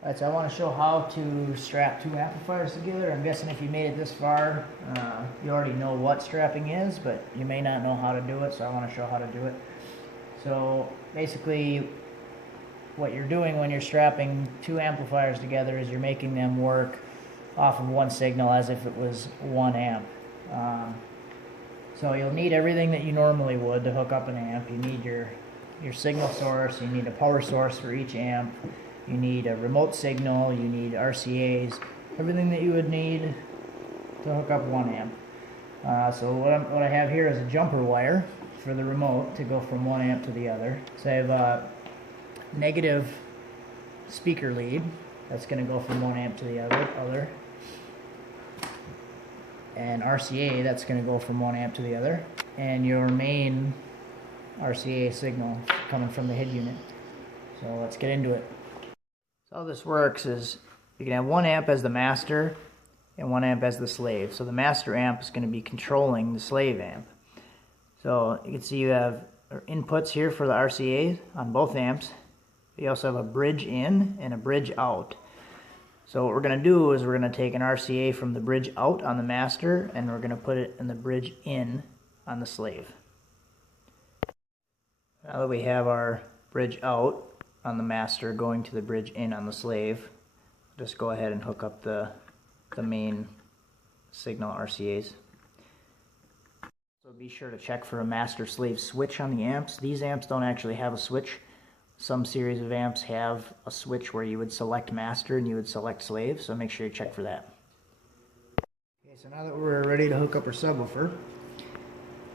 Alright, so I want to show how to strap two amplifiers together. I'm guessing if you made it this far, you already know what strapping is, but you may not know how to do it, so I want to show how to do it. So basically, what you're doing when you're strapping two amplifiers together is you're making them work off of one signal as if it was 1 amp. So you'll need everything that you normally would to hook up an amp. You need your signal source, you need a power source for each amp, you need a remote signal, you need RCAs, everything that you would need to hook up 1 amp. So what I have here is a jumper wire for the remote to go from 1 amp to the other. So I have a negative speaker lead that's going to go from 1 amp to the other. And RCA that's going to go from 1 amp to the other. And your main RCA signal coming from the head unit. So let's get into it. So how this works is you can have 1 amp as the master and 1 amp as the slave. So the master amp is going to be controlling the slave amp. So you can see you have inputs here for the RCA on both amps. You also have a bridge in and a bridge out. So what we're going to do is we're going to take an RCA from the bridge out on the master and we're going to put it in the bridge in on the slave. Now that we have our bridge out on the master going to the bridge in on the slave, just go ahead and hook up the main signal RCAs. So be sure to check for a master slave switch on the amps. These amps don't actually have a switch. Some series of amps have a switch where you would select master and you would select slave, so make sure you check for that. Okay, so now that we're ready to hook up our subwoofer,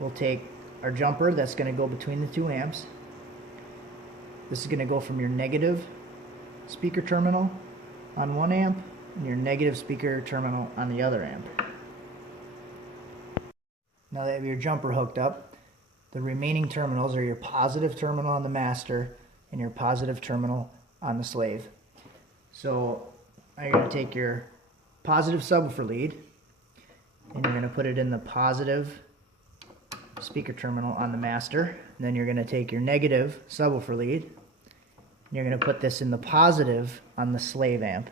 we'll take our jumper that's going to go between the 2 amps. This is going to go from your negative speaker terminal on 1 amp and your negative speaker terminal on the other amp. Now that you have your jumper hooked up, the remaining terminals are your positive terminal on the master and your positive terminal on the slave. So now you're going to take your positive subwoofer lead and you're going to put it in the positive speaker terminal on the master. And then you're going to take your negative subwoofer lead and you're going to put this in the positive on the slave amp.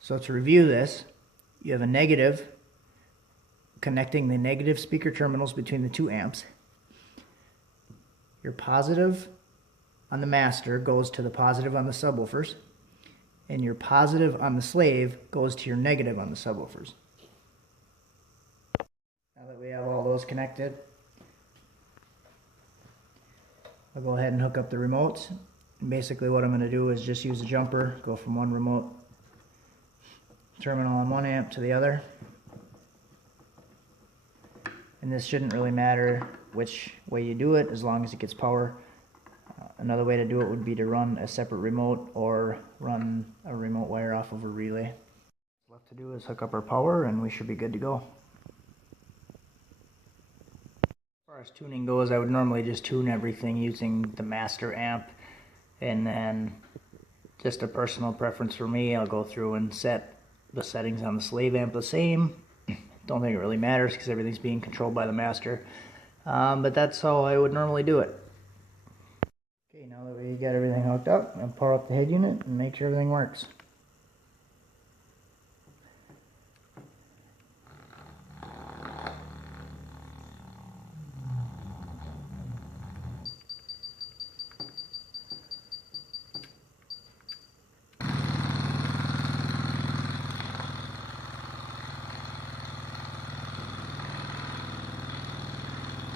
So to review this, you have a negative connecting the negative speaker terminals between the 2 amps. Your positive on the master goes to the positive on the subwoofers, and your positive on the slave goes to your negative on the subwoofers. Now that we have all those connected, I'll go ahead and hook up the remotes. And basically what I'm going to do is just use a jumper, go from one remote terminal on 1 amp to the other. And this shouldn't really matter which way you do it as long as it gets power. Another way to do it would be to run a separate remote or run a remote wire off of a relay. What's left to do is hook up our power and we should be good to go. As far as tuning goes, I would normally just tune everything using the master amp, and then just a personal preference for me, I'll go through and set the settings on the slave amp the same. Don't think it really matters because everything's being controlled by the master, but that's how I would normally do it. Okay, now that we got everything hooked up, I'll power up the head unit and make sure everything works.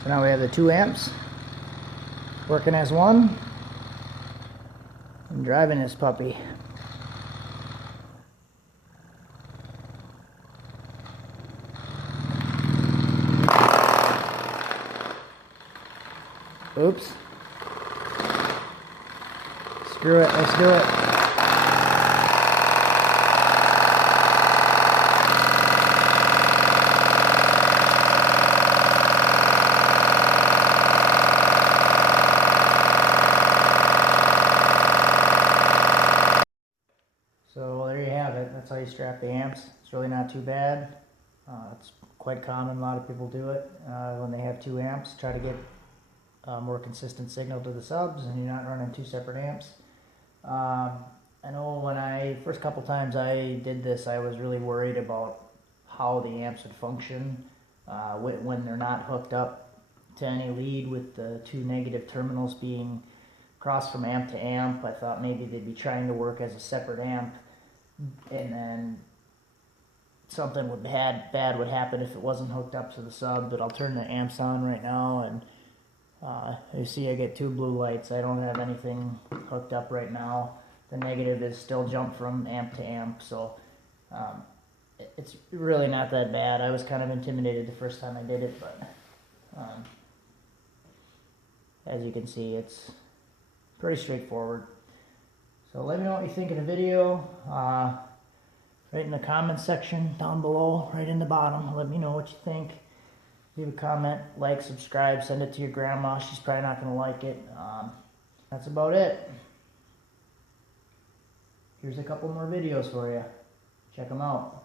So now we have the 2 amps working as one and driving this puppy. Oops. Screw it, let's do it. So there you have it. That's how you strap the amps. It's really not too bad. It's quite common. A lot of people do it when they have 2 amps. Try to get a more consistent signal to the subs and you're not running 2 separate amps. I know first couple times I did this, I was really worried about how the amps would function when they're not hooked up to any lead, with the two negative terminals being crossed from amp to amp. I thought maybe they'd be trying to work as a separate amp, and then something bad would happen if it wasn't hooked up to the sub. But I'll turn the amps on right now, and you see I get two blue lights. I don't have anything hooked up right now. The negative is still jumped from amp to amp, so it's really not that bad. I was kind of intimidated the first time I did it, but as you can see, it's pretty straightforward. So let me know what you think of the video. Right in the comments section down below, right in the bottom. Let me know what you think. Leave a comment, like, subscribe, send it to your grandma. She's probably not going to like it. That's about it. Here's a couple more videos for you. Check them out.